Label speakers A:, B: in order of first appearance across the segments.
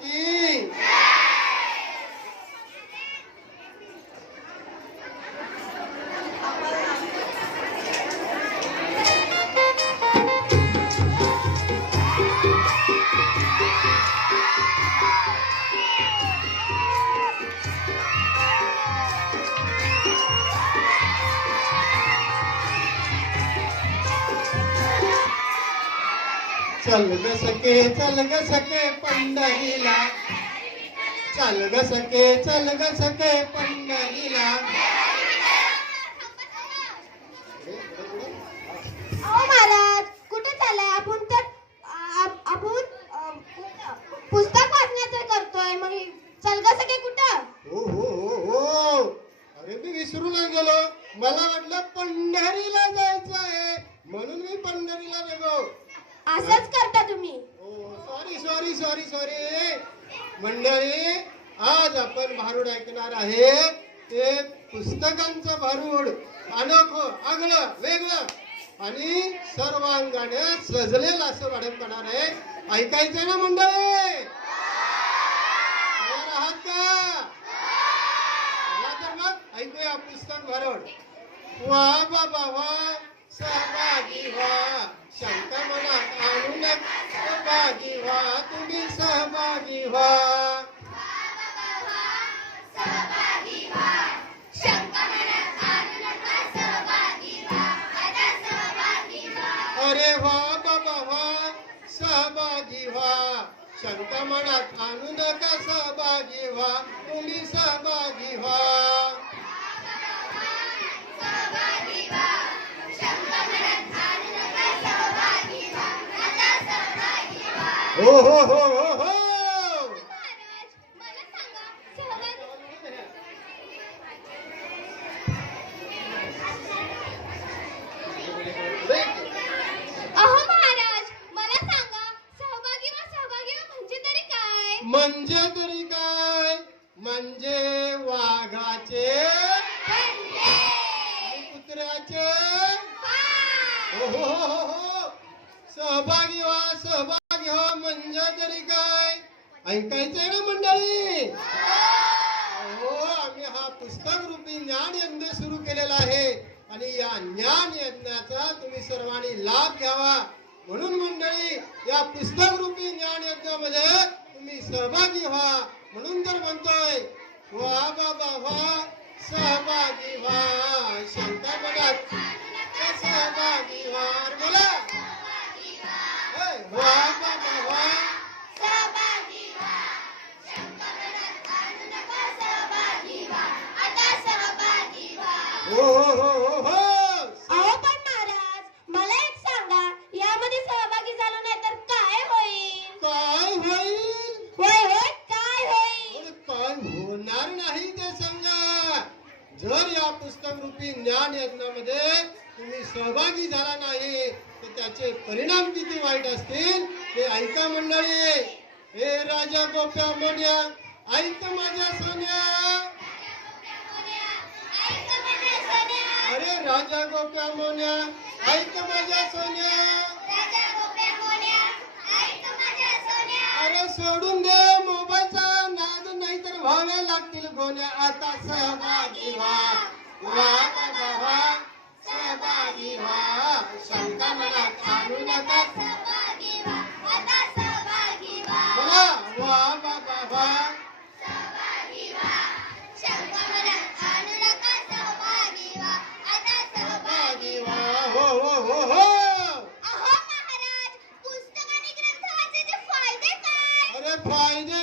A: thinking. Yeah. चल ग सखे चल ग सखे पंढरीला. चल ग सखे चल ग सखे पंढरीला.
B: महाराज कुठे चाललाय? आपण तर आपण पुस्तक वाचण्याचं करतोय. मग चलगा सगळे कुठं?
A: हो हो हो हो. अरे मी विसरूनच गेलो. मला वाटलं पंढरीला जायचं आहे म्हणून मी पंढरीला गेलो
B: असंच करता तुम्ही.
A: सॉरी सॉरी सॉरी सॉरी मंडळी आज आपण भारूड ऐकणार आहे ते पुस्तकांचं भारूड. अनोखं आगळं वेगळं. आणि सर्वांगाने सजलेलं असं वाढत करणार आहे. ऐकायचं ना मंडळी? आहात का? तर मग ऐकूया पुस्तक भारूड. वा बाबा वा सहभागी वा शंका मनात आणू नका सहभागी व्हा तुम्ही सहभागी व्हा अरे व्हा बाबा व्हा सहभागी व्हा शंका मनात आणू नका सहभागी व्हा तुम्ही सहभागी व्हा हो हो हो हो हो.
B: अहो महाराज मला सांगा सहभागी वा सहभागी वा म्हणजे तरी काय?
A: म्हणजे तरी काय? म्हणजे वाघाचे आणि कुत्र्याचे हो हो हो हो हो सहभागी व्हा सहभागी म्हणजे तरी काय? ऐकायचंय ना मंडळी? हो आम्ही हा पुस्तक रूपी ज्ञान यज्ञ सुरू केलेला आहे आणि या ज्ञान यज्ञाचा तुम्ही सर्वांनी लाभ घ्यावा. म्हणून मंडळी या पुस्तक रूपी ज्ञान यज्ञामध्ये तुम्ही सहभागी व्हा. म्हणून तर म्हणतोय व्हा बाबा व्हा सहभागी व्हा. शंका मनात सहभागी व्हा. बोला व्हा बाबा व्हा हो हो हो हो हो
B: अहो पण महाराज मला एक सांगा यामध्ये सहभागी झालो नाही तर काय होईल
A: काय होईल
B: होय होय काय होईल
A: अरे काय होणार नाही ते सांगा जर या पुस्तक रूपी ज्ञान यज्ञामध्ये तुम्ही सहभागी झाला नाही तर त्याचे परिणाम किती वाईट असतील ते ऐका मंडळी. हे राजा गोप्या मोन्या ऐक माझ्या सोन्या. अरे राजा गोप्या मोन्या ऐक माझ्या सोन्या. अरे सोडून दे. नाही तर व्हावे लागतील गोण्या आता सहभागी व्हा. वा बाबा व्हा सहभागी व्हा. शंका मनात आणू नका. बोला वा बाबा व्हा. सहभागी व्हा. हो हो हो हो.
B: अहो महाराज पुस्तक आणि ग्रंथ वाचायचे फायदे काय?
A: अरे फायदे काय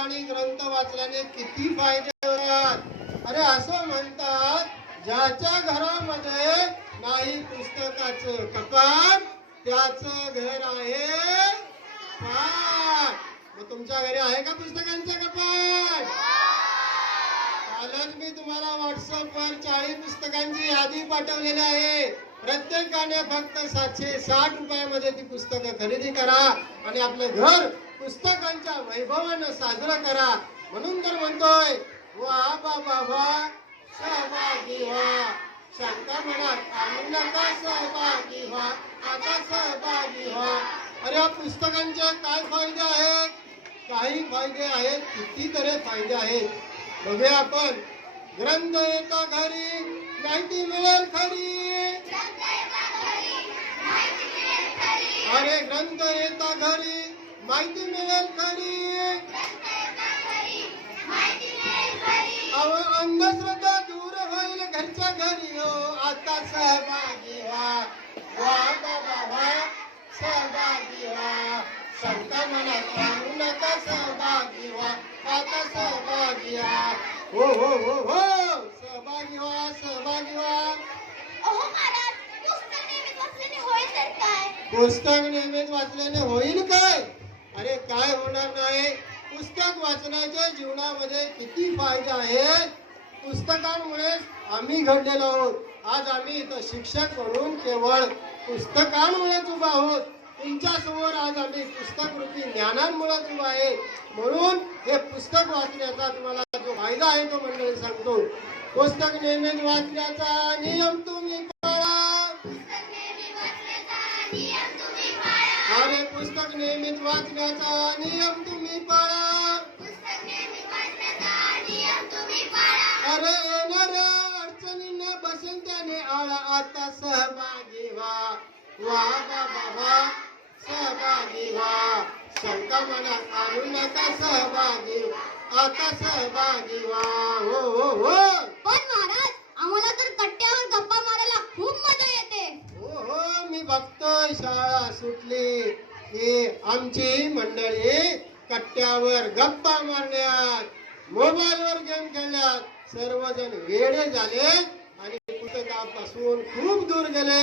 A: आणि ग्रंथ वाचल्याने किती फायदे होतात? अरे असं म्हणतात ज्याच्या घरामध्ये नाही पुस्तकाचं कपाट त्याच घर आहे मग तुमच्या घरी आहे का पुस्तकांचं कपाट कालच मी तुम्हाला व्हॉट्सअपवर चाळीस पुस्तकांची यादी पाठवलेली आहे. प्रत्येकाने फक्त सातशे साठ रुपयामध्ये ती पुस्तकं खरेदी करा आणि आपलं घर पुस्तकांच्या वैभवानं साजरं करा. म्हणून तर म्हणतोय वा बाबा सहभागी व्हा. मनात आणू नका सहभागी व्हा. आता सहभागी व्हा. अरे या पुस्तकांचे काय फायदे आहेत? काही फायदे आहेत कितीतरी फायदे आहेत. बघूया आपण. ग्रंथ येता घरी माहिती मिळेल खरी. अरे ग्रंथ येता माहिती मिळेल खरी अंधश्रद्धा दूर होईल घरच्या घरी हो आता सहभागी व्हा. वा बाबा सहभागी व्हा. संत मनात राहू नका सहभागी व्हा. आता सहभागी व्हा. हो हो हो हो. सहभागी व्हा सहभागी व्हा. पुस्तक नेहमीच वाचल्याने होईल काय? अरे काय होणार नाही? पुस्तक वाचण्याच्या जीवनामध्ये किती फायदे आहेत पुस्तकांमुळेच आम्ही घडलेलो आहोत. आज आम्ही इथं शिक्षक म्हणून केवळ पुस्तकांमुळेच उभा आहोत. तुमच्यासमोर आज आम्ही पुस्तक रूपी ज्ञानांमुळेच उभा आहे. म्हणून हे पुस्तक वाचण्याचा तुम्हाला जो फायदा आहे तो मंडळी सांगतो. पुस्तक नेहमीच वाचण्याचा नियम तुम्ही अरे पुस्तक नियमित वाचण्याचा नियम तुम्ही पाळा. अरे येणाऱ्या अडचणींना बसेल त्याने आळा आता सहभागी व्हा. वा बाबा वा. सहभागी व्हा. शंका मनात आणू नका सहभागी. आता सहभागी व्हा. हो हो हो
B: पण महाराज आम्हाला तर कट्ट्यावर गप्पा मारायला खूप मजा येते
A: हो हो मी बघतोय शाळा सुटली. की आमची मंडळी कट्ट्यावर गप्पा मारण्यात मोबाईलवर गेम खेळण्यात सर्वजण वेडे झाले आणि पुस्तकापासून खूप दूर गेले.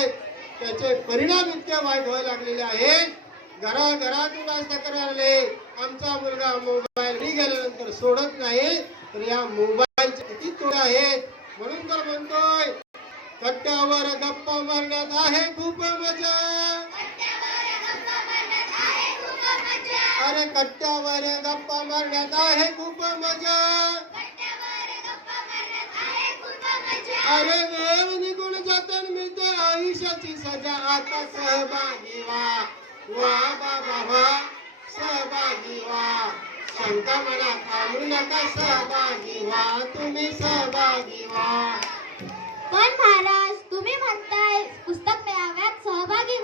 A: त्याचे परिणाम इतके वाईट व्हायला लागलेले आहेत घराघरातून आज तक्रार आले. आमचा मुलगा मोबाईल मी गेल्यानंतर सोडत नाही तर या मोबाईलचे किती तोड आहेत? म्हणून तर म्हणतोय कट्ट्यावर गप्पा मारण्यात आहे खूप मजा. अरे कट्ट्यावर गप्पा मारण्यात आहे खूप मजा. अरे वेळ निघून जाताना तर आयुष्याची सजा. आता सहभागी व्हा. वा बाबा वा सहभागी वा शंका मला थांबू नका. सहभागी वा तुम्ही सहभागी वा
B: पण महाराज तुम्ही म्हणताय पुस्तक मेळाव्यात सहभागी